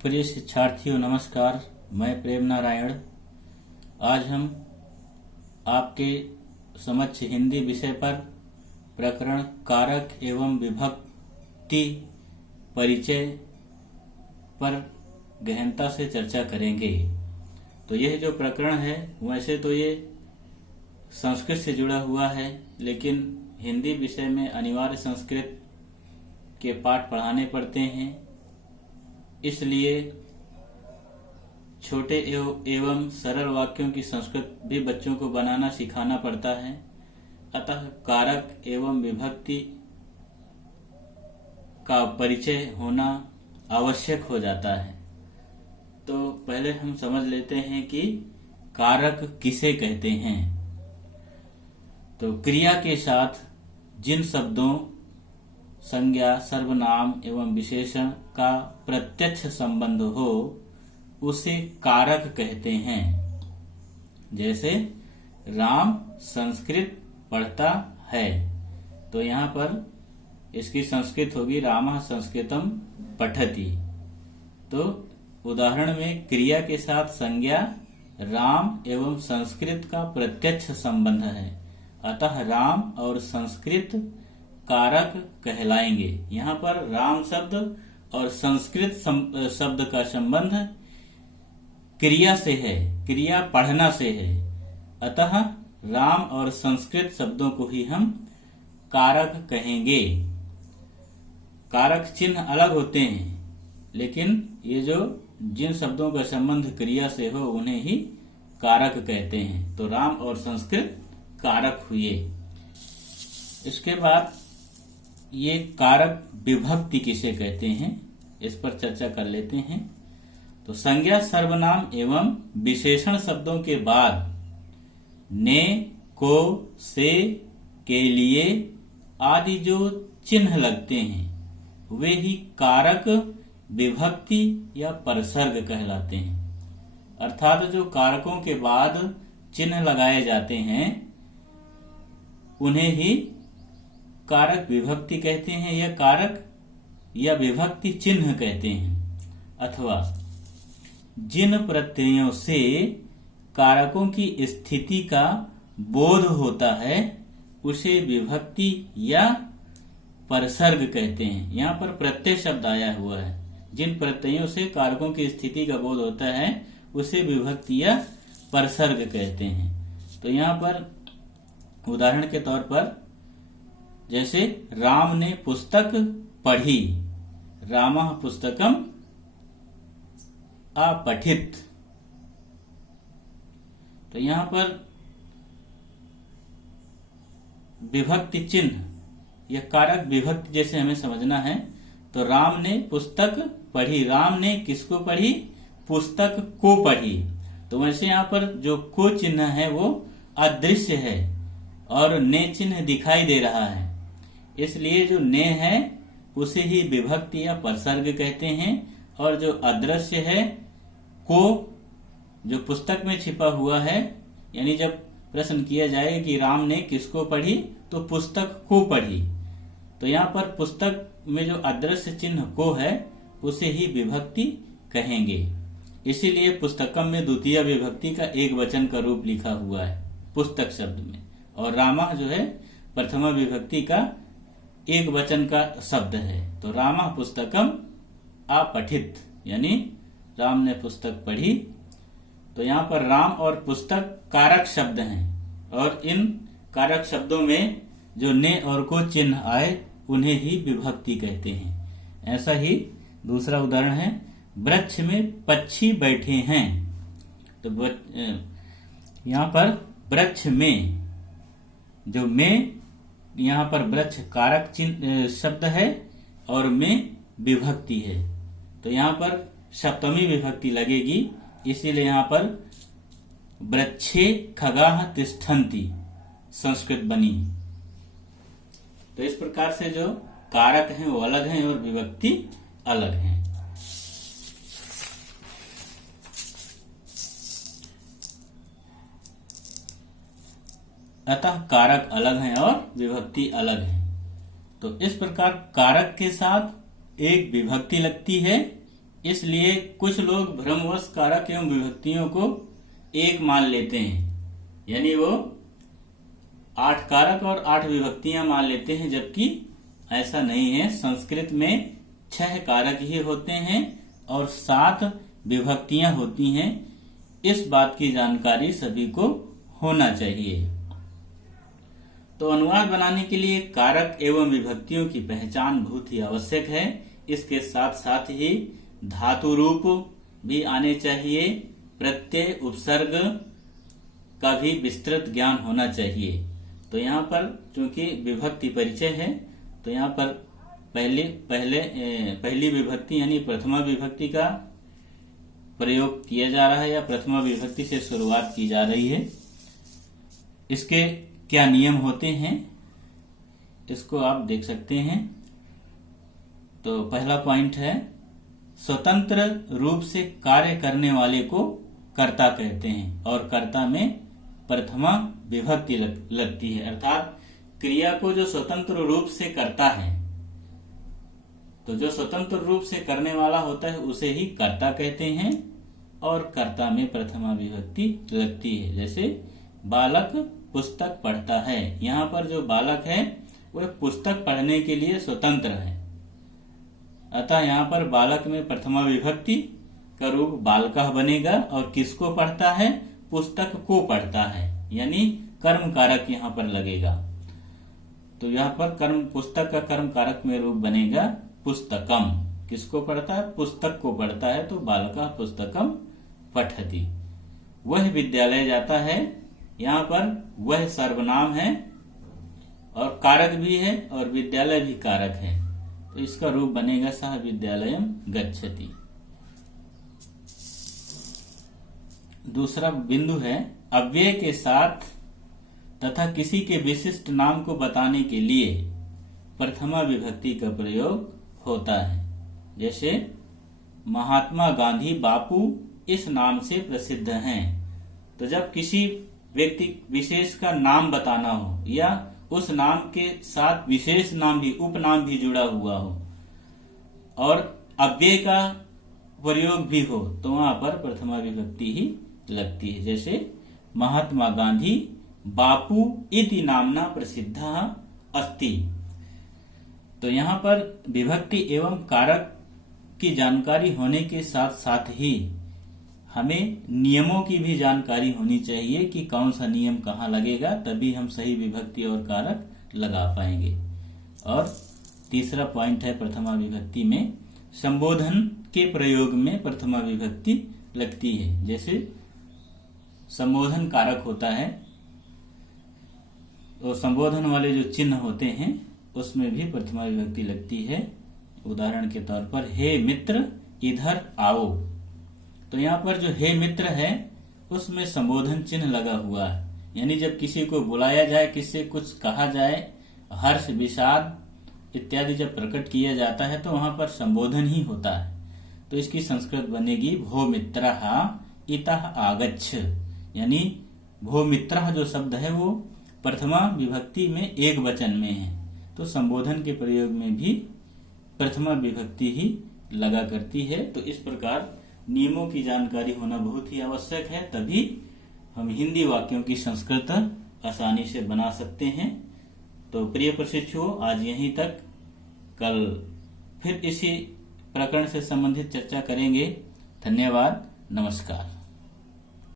प्रिय शिक्षार्थियों नमस्कार। मैं प्रेम नारायण। आज हम आपके समक्ष हिंदी विषय पर प्रकरण कारक एवं विभक्ति परिचय पर गहनता से चर्चा करेंगे। तो यह जो प्रकरण है वैसे तो ये संस्कृत से जुड़ा हुआ है, लेकिन हिंदी विषय में अनिवार्य संस्कृत के पाठ पढ़ाने पड़ते हैं, इसलिए छोटे एवं सरल वाक्यों की संस्कृत भी बच्चों को बनाना सिखाना पड़ता है। अतः कारक एवं विभक्ति का परिचय होना आवश्यक हो जाता है। तो पहले हम समझ लेते हैं कि कारक किसे कहते हैं। तो क्रिया के साथ जिन शब्दों, संज्ञा, सर्वनाम एवं विशेषण का प्रत्यक्ष संबंध हो उसे कारक कहते हैं। जैसे राम संस्कृत पढ़ता है, तो यहाँ पर इसकी संस्कृत होगी रामः संस्कृतम पठति। तो उदाहरण में क्रिया के साथ संज्ञा राम एवं संस्कृत का प्रत्यक्ष संबंध है, अतः राम और संस्कृत कारक कहलाएंगे। यहाँ पर राम शब्द और संस्कृत शब्द का संबंध क्रिया से है, क्रिया पढ़ना से है, अतः राम और संस्कृत शब्दों को ही हम कारक कहेंगे। कारक चिन्ह अलग होते हैं, लेकिन ये जो जिन शब्दों का संबंध क्रिया से हो उन्हें ही कारक कहते हैं। तो राम और संस्कृत कारक हुए। इसके बाद ये कारक विभक्ति किसे कहते हैं, इस पर चर्चा कर लेते हैं। तो संज्ञा, सर्वनाम एवं विशेषण शब्दों के बाद ने, को, से, के लिए आदि जो चिन्ह लगते हैं वे ही कारक विभक्ति या परसर्ग कहलाते हैं। अर्थात जो कारकों के बाद चिन्ह लगाए जाते हैं उन्हें ही कारक विभक्ति कहते हैं, या कारक या विभक्ति चिन्ह कहते हैं। अथवा जिन प्रत्ययों से कारकों की स्थिति का बोध होता है उसे विभक्ति या परसर्ग कहते हैं। यहाँ पर प्रत्यय शब्द आया हुआ है। जिन प्रत्ययों से कारकों की स्थिति का बोध होता है उसे विभक्ति या परसर्ग कहते हैं। तो यहाँ पर उदाहरण के तौर पर जैसे राम ने पुस्तक पढ़ी, रामः पुस्तकम अपठित। तो यहाँ पर विभक्ति चिन्ह या कारक विभक्ति जैसे हमें समझना है। तो राम ने पुस्तक पढ़ी, राम ने किसको पढ़ी, पुस्तक को पढ़ी। तो वैसे यहाँ पर जो को चिन्ह है वो अदृश्य है और ने चिन्ह दिखाई दे रहा है, इसलिए जो ने है उसे ही विभक्ति या परसर्ग कहते हैं। और जो अदृश्य है को, जो पुस्तक में छिपा हुआ है, यानी जब प्रश्न किया जाए कि राम ने किसको पढ़ी तो पुस्तक को पढ़ी, तो यहाँ पर पुस्तक में जो अदृश्य चिन्ह को है उसे ही विभक्ति कहेंगे। इसीलिए पुस्तकम में द्वितीय विभक्ति का एक वचन का रूप लिखा हुआ है पुस्तक शब्द में, और रामः जो है प्रथमा विभक्ति का एक वचन का शब्द है। तो रामः पुस्तकम अपठित, यानी राम ने पुस्तक पढ़ी। तो यहाँ पर राम और पुस्तक कारक शब्द हैं, और इन कारक शब्दों में जो ने और को चिन्ह आए उन्हें ही विभक्ति कहते हैं। ऐसा ही दूसरा उदाहरण है, वृक्ष में पक्षी बैठे हैं। तो यहाँ पर वृक्ष में जो में, यहाँ पर वृक्ष कारक चिन्ह शब्द है और में विभक्ति है, तो यहाँ पर सप्तमी विभक्ति लगेगी। इसीलिए यहाँ पर वृक्षे खगाः तिष्ठन्ति संस्कृत बनी। तो इस प्रकार से जो कारक हैं वो अलग हैं और विभक्ति अलग हैं। अतः कारक अलग हैं और विभक्ति अलग है। तो इस प्रकार कारक के साथ एक विभक्ति लगती है, इसलिए कुछ लोग भ्रमवश कारक एवं विभक्तियों को एक मान लेते हैं, यानी वो 8 कारक और 8 विभक्तियां मान लेते हैं, जबकि ऐसा नहीं है। संस्कृत में 6 कारक ही होते हैं और 7 विभक्तियां होती हैं। इस बात की जानकारी सभी को होना चाहिए। तो अनुवाद बनाने के लिए कारक एवं विभक्तियों की पहचान बहुत ही आवश्यक है। इसके साथ साथ ही धातु रूप भी आने चाहिए, प्रत्यय उपसर्ग का भी विस्तृत ज्ञान होना चाहिए। तो यहाँ पर चूंकि विभक्ति परिचय है, तो यहाँ पर पहली विभक्ति यानी प्रथमा विभक्ति का प्रयोग किया जा रहा है या प्रथमा विभक्ति से शुरुआत की जा रही है। इसके क्या नियम होते हैं इसको आप देख सकते हैं। तो पहला पॉइंट है, स्वतंत्र रूप से कार्य करने वाले को कर्ता कहते हैं और कर्ता में प्रथमा विभक्ति लगती है, अर्थात क्रिया को जो स्वतंत्र रूप से करता है, तो जो स्वतंत्र रूप से करने वाला होता है उसे ही कर्ता कहते हैं और कर्ता में प्रथमा विभक्ति लगती है। जैसे बालक पुस्तक पढ़ता है, यहाँ पर जो बालक है वह पुस्तक पढ़ने के लिए स्वतंत्र है, अतः यहाँ पर बालक में प्रथमा विभक्ति का रूप बालकः बनेगा और किसको पढ़ता है, पुस्तक को पढ़ता है, यानी कर्म कारक यहाँ पर लगेगा। तो यहाँ पर कर्म पुस्तक का कर्म कारक में रूप बनेगा पुस्तकम, किसको पढ़ता है, पुस्तक को पढ़ता है, तो बालकः पुस्तकम पठति। वह विद्यालय जाता है, यहाँ पर वह सर्वनाम है और कारक भी है और विद्यालय भी कारक है, तो इसका रूप बनेगा सह विद्यालयम गच्छति। दूसरा बिंदु है, अव्यय के साथ तथा किसी के विशिष्ट नाम को बताने के लिए प्रथमा विभक्ति का प्रयोग होता है। जैसे महात्मा गांधी बापू इस नाम से प्रसिद्ध हैं। तो जब किसी व्यक्ति विशेष का नाम बताना हो या उस नाम के साथ विशेष नाम भी उपनाम भी जुड़ा हुआ हो और अव्यय का प्रयोग भी हो, तो वहां पर प्रथमा विभक्ति ही लगती है। जैसे महात्मा गांधी बापू इति नामना प्रसिद्धा अस्ति। तो यहाँ पर विभक्ति एवं कारक की जानकारी होने के साथ साथ ही हमें नियमों की भी जानकारी होनी चाहिए कि कौन सा नियम कहाँ लगेगा, तभी हम सही विभक्ति और कारक लगा पाएंगे। और तीसरा पॉइंट है, प्रथमा विभक्ति में संबोधन के प्रयोग में प्रथमा विभक्ति लगती है। जैसे संबोधन कारक होता है, तो संबोधन वाले जो चिन्ह होते हैं उसमें भी प्रथमा विभक्ति लगती है। उदाहरण के तौर पर, हे मित्र इधर आओ। तो यहाँ पर जो हे मित्र है उसमें संबोधन चिन्ह लगा हुआ है, यानी जब किसी को बुलाया जाए, किससे कुछ कहा जाए, हर्ष विषाद इत्यादि जब प्रकट किया जाता है तो वहां पर संबोधन ही होता है। तो इसकी संस्कृत बनेगी भो मित्रः इतः आगच्छ, यानी भो मित्रः जो शब्द है वो प्रथमा विभक्ति में एक वचन में है, तो संबोधन के प्रयोग में भी प्रथमा विभक्ति ही लगा करती है। तो इस प्रकार नियमों की जानकारी होना बहुत ही आवश्यक है, तभी हम हिंदी वाक्यों की संस्कृत आसानी से बना सकते हैं। तो प्रिय प्रशिक्षुओं, आज यहीं तक, कल फिर इसी प्रकरण से संबंधित चर्चा करेंगे। धन्यवाद, नमस्कार।